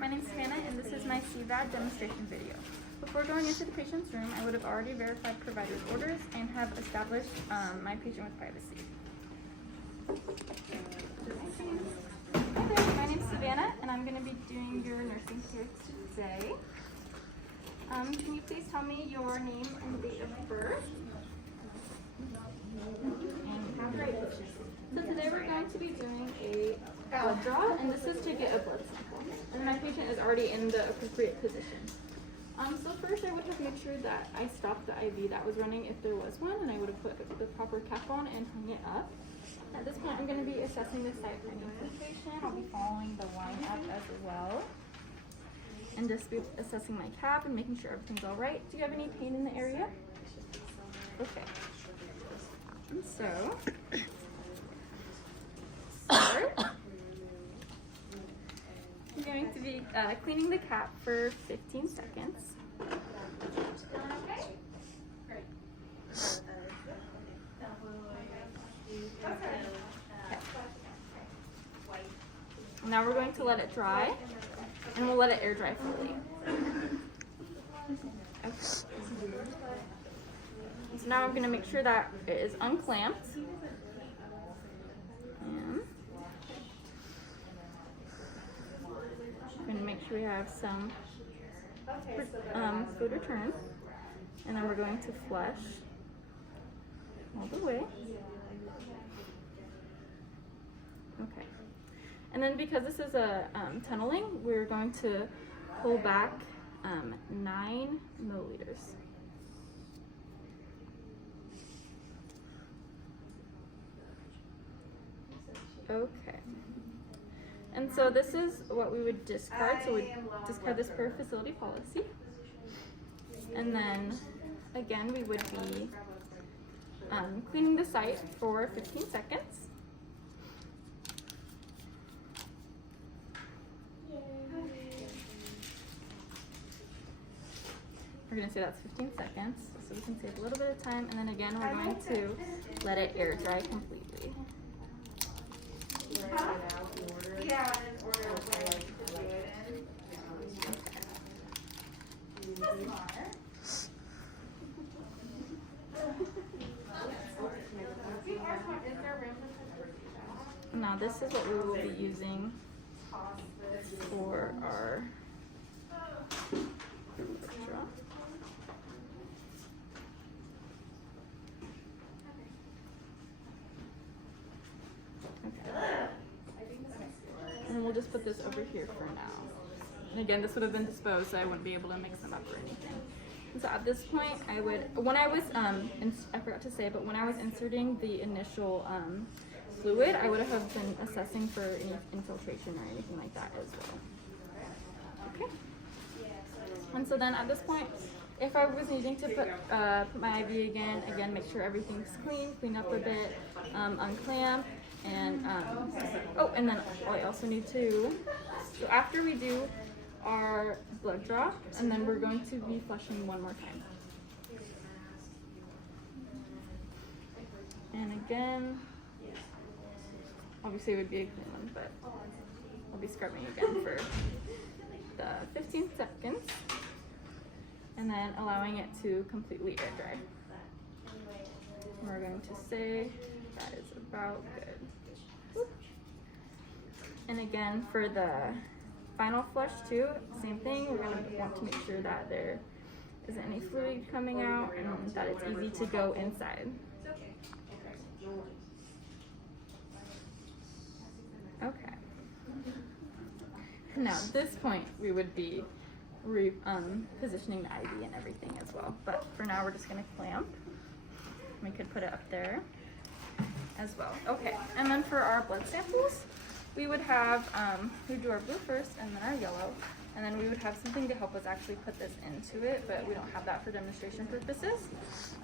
my name is Savannah and this is my CVAD demonstration video. Before going into the patient's room, I would have already verified provider's orders and have established my patient with privacy. Okay, my name is Savannah and I'm going to be doing your nursing care today. Can you please tell me your name and date of birth? So today we're going to be doing a blood draw, and this is to get a blood sample. And my patient is already in the appropriate position. So first I would have made sure that I stopped the IV that was running if there was one, and I would have put the proper cap on and hung it up. At this point I'm going to be assessing the site for any infiltration. I'll be following the line up as well. And just be assessing my cap and making sure everything's alright. Do you have any pain in the area? Okay. And so, start. I'm going to be cleaning the cap for 15 seconds. Okay. Now we're going to let it dry, and we'll let it air dry fully. Okay. So now I'm going to make sure that it is unclamped. And I'm going to make sure we have some fluid return. And then we're going to flush all the way. Okay. And then because this is a tunneling, we're going to pull back 9 milliliters. Okay. And so this is what we would discard. So we discard this per facility policy. And then again, we would be cleaning the site for 15 seconds. We're going to say that's 15 seconds, so we can save a little bit of time. And then again, we're going to let it air dry completely. Now this is what we will be using for our draw. Okay. And we'll just put this over here for now. And again, this would have been disposed, so I wouldn't be able to mix them up or anything. And so at this point, I would, when I was, I forgot to say, but when I was inserting the initial fluid, I would have been assessing for any infiltration or anything like that as well. Okay. And so then at this point, if I was needing to put my IV again, make sure everything's clean up a bit, unclamp, and oh, and then I also need to, so after we do our blood draw, and then we're going to be flushing one more time. And again, obviously it would be a clean one, but I'll be scrubbing again for the 15 seconds, and then allowing it to completely air dry. We're going to say that is about good. And again, for the final flush too, same thing. We're going to want to make sure that there isn't any fluid coming out and that it's easy to go inside. Okay. Now at this point, we would be positioning the IV and everything as well. But for now, we're just going to clamp. We could put it up there as well. Okay, and then for our blood samples, we would have, we do our blue first and then our yellow, and then we would have something to help us actually put this into it, but we don't have that for demonstration purposes.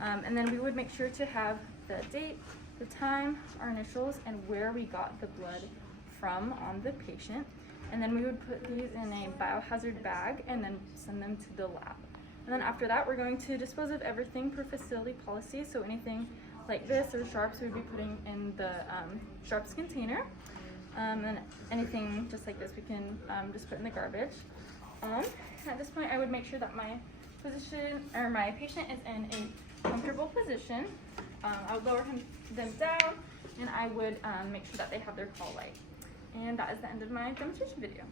And then we would make sure to have the date, the time, our initials, and where we got the blood from on the patient. And then we would put these in a biohazard bag and then send them to the lab. And then after that, we're going to dispose of everything per facility policy. So anything like this or sharps, we'd be putting in the sharps container. And anything just like this we can just put in the garbage. At this point, I would make sure that my my patient is in a comfortable position. I would lower them down, and I would make sure that they have their call light. And that is the end of my demonstration video.